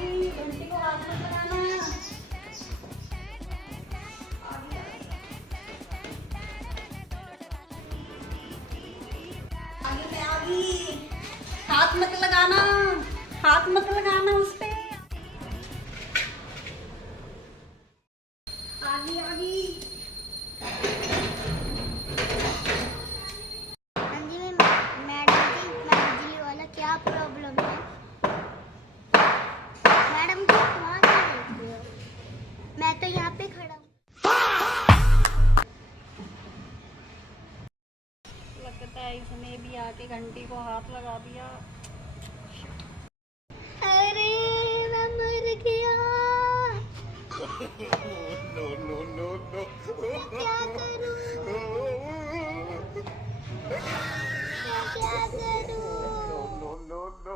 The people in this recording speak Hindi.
आगी, घंटी को हाथ मत लगाना। आगी मैं आगी, हाथ मत लगाना, हाथ मत लगाना उस पे। आगी आगी। हाँ जी मैडम जी, मैं बिजली वाला, क्या प्रॉब्लम है? मैडम जी वहाँ क्या देख रहे हो? मैं तो यहाँ पे खड़ा हूँ। लगता है इसने भी आके घंटी को हाथ लगा दिया। अरे मैं मर गया। No, no, no, no. मैं क्या करूँ? मैं क्या करूँ? No, no, no, no.